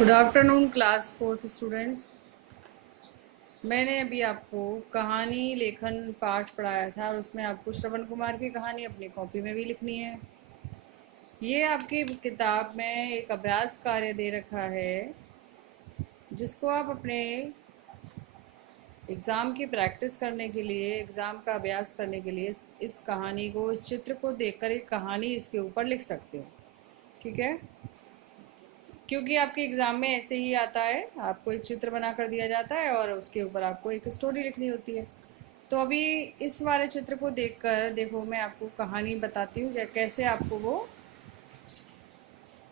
Good afternoon class fourth students. मैंने अभी आपको कहानी लेखन पाठ पढ़ाया था और उसमें आपको श्रवण कुमार की कहानी अपनी कॉपी में भी लिखनी है। ये आपकी किताब में एक अभ्यास कार्य दे रखा है जिसको आप अपने एग्ज़ाम की प्रैक्टिस करने के लिए, एग्ज़ाम का अभ्यास करने के लिए इस कहानी को, इस चित्र को देखकर एक कहानी इसके ऊपर लिख सकते हो। ठीक है, क्योंकि आपके एग्ज़ाम में ऐसे ही आता है, आपको एक चित्र बना कर दिया जाता है और उसके ऊपर आपको एक स्टोरी लिखनी होती है। तो अभी इस वाले चित्र को देखकर देखो, मैं आपको कहानी बताती हूँ कैसे आपको वो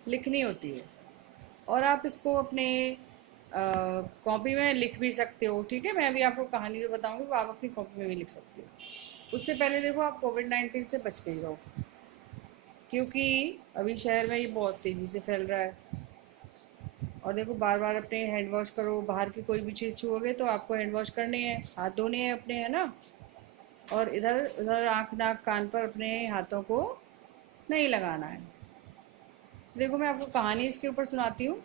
लिखनी होती है, और आप इसको अपने कॉपी में लिख भी सकते हो। ठीक है, मैं अभी आपको कहानी जो बताऊँगी वो आप अपनी कॉपी में भी लिख सकते हो। उससे पहले देखो, आप कोविड-19 से बच के ही रहो, क्योंकि अभी शहर में ये बहुत तेज़ी से फैल रहा है। और देखो, बार बार अपने हैंड वॉश करो। बाहर की कोई भी चीज़ छुओगे तो आपको हैंड वॉश करने हैं, हाथ धोने हैं अपने, है ना। और इधर उधर आँख नाक कान पर अपने हाथों को नहीं लगाना है। तो देखो, मैं आपको कहानी इसके ऊपर सुनाती हूँ।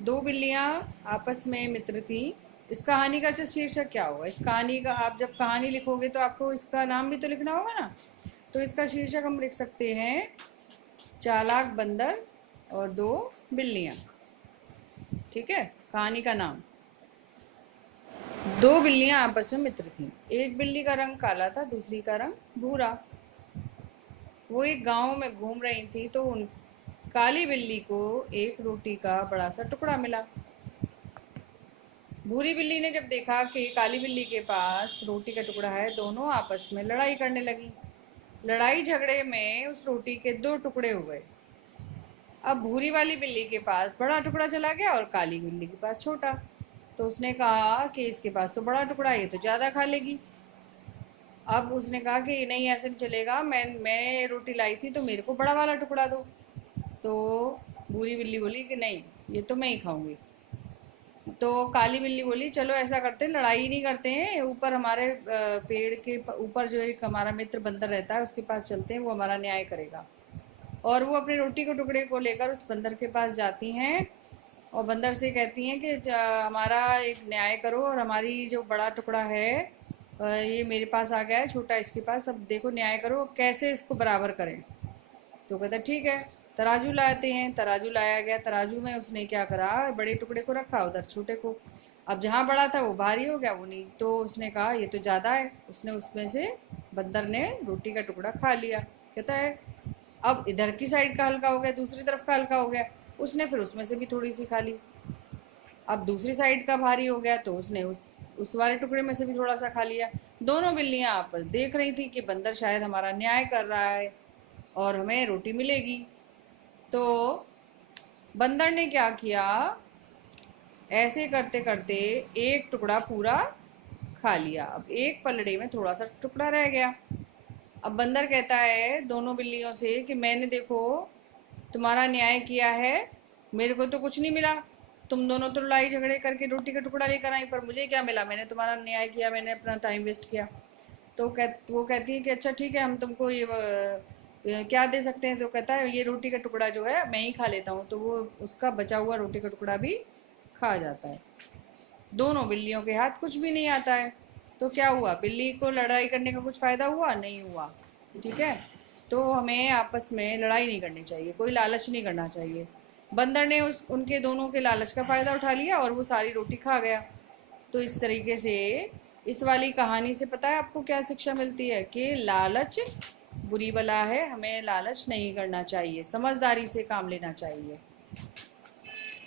दो बिल्लियाँ आपस में मित्र थी। इस कहानी का अच्छा शीर्षक क्या होगा? इस कहानी का, आप जब कहानी लिखोगे तो आपको इसका नाम भी तो लिखना होगा ना। तो इसका शीर्षक हम लिख सकते हैं चालाक बंदर और दो बिल्लियाँ। ठीक है, कहानी का नाम। दो बिल्लियां आपस में मित्र थीं। एक बिल्ली का रंग काला था, दूसरी का रंग भूरा। वो एक गांव में घूम रही थी तो उन काली बिल्ली को एक रोटी का बड़ा सा टुकड़ा मिला। भूरी बिल्ली ने जब देखा कि काली बिल्ली के पास रोटी का टुकड़ा है, दोनों आपस में लड़ाई करने लगी। लड़ाई झगड़े में उस रोटी के दो टुकड़े हुए। अब भूरी वाली बिल्ली के पास बड़ा टुकड़ा चला गया और काली बिल्ली के पास छोटा। तो उसने कहा कि इसके पास तो बड़ा टुकड़ा, ये तो ज़्यादा खा लेगी। अब उसने कहा कि नहीं, ऐसे नहीं चलेगा, मैं रोटी लाई थी तो मेरे को बड़ा वाला टुकड़ा दो। तो भूरी बिल्ली बोली कि नहीं, ये तो मैं ही खाऊंगी। तो काली बिल्ली बोली चलो ऐसा करते हैं, लड़ाई नहीं करते हैं, ऊपर हमारे पेड़ के ऊपर जो एक हमारा मित्र बंदर रहता है उसके पास चलते हैं, वो हमारा न्याय करेगा। और वो अपने रोटी के टुकड़े को लेकर उस बंदर के पास जाती हैं और बंदर से कहती हैं कि हमारा एक न्याय करो और हमारी जो बड़ा टुकड़ा है ये मेरे पास आ गया है, छोटा इसके पास, अब देखो न्याय करो कैसे इसको बराबर करें। तो कहता ठीक है, तराजू लाते हैं। तराजू लाया गया, तराजू में उसने क्या करा, बड़े टुकड़े को रखा, उधर छोटे को। अब जहाँ बड़ा था वो भारी हो गया, वो नहीं, तो उसने कहा ये तो ज़्यादा है। उसने उसमें से, बंदर ने रोटी का टुकड़ा खा लिया। कहता है अब इधर की साइड का हल्का हो गया, दूसरी तरफ का हल्का हो गया। उसने फिर उसमें से भी थोड़ी सी खा ली। अब दूसरी साइड का भारी हो गया तो उसने उस वाले टुकड़े में से भी थोड़ा सा खा लिया। दोनों बिल्लियां आपस देख रही थी कि बंदर शायद हमारा न्याय कर रहा है और हमें रोटी मिलेगी। तो बंदर ने क्या किया, ऐसे करते करते एक टुकड़ा पूरा खा लिया। अब एक पलड़े में थोड़ा सा टुकड़ा रह गया। अब बंदर कहता है दोनों बिल्लियों से कि मैंने देखो तुम्हारा न्याय किया है, मेरे को तो कुछ नहीं मिला। तुम दोनों तो लड़ाई झगड़े करके रोटी का टुकड़ा लेकर आई, पर मुझे क्या मिला? मैंने तुम्हारा न्याय किया, मैंने अपना टाइम वेस्ट किया। तो वो कहती है कि अच्छा ठीक है, हम तुमको ये क्या दे सकते हैं? तो कहता है ये रोटी का टुकड़ा जो है मैं ही खा लेता हूँ। तो वो उसका बचा हुआ रोटी का टुकड़ा भी खा जाता है। दोनों बिल्लियों के हाथ कुछ भी नहीं आता है। तो क्या हुआ, बिल्ली को लड़ाई करने का कुछ फ़ायदा हुआ? नहीं हुआ। ठीक है, तो हमें आपस में लड़ाई नहीं करनी चाहिए, कोई लालच नहीं करना चाहिए। बंदर ने उनके दोनों के लालच का फ़ायदा उठा लिया और वो सारी रोटी खा गया। तो इस तरीके से इस वाली कहानी से पता है आपको क्या शिक्षा मिलती है? कि लालच बुरी बला है, हमें लालच नहीं करना चाहिए, समझदारी से काम लेना चाहिए।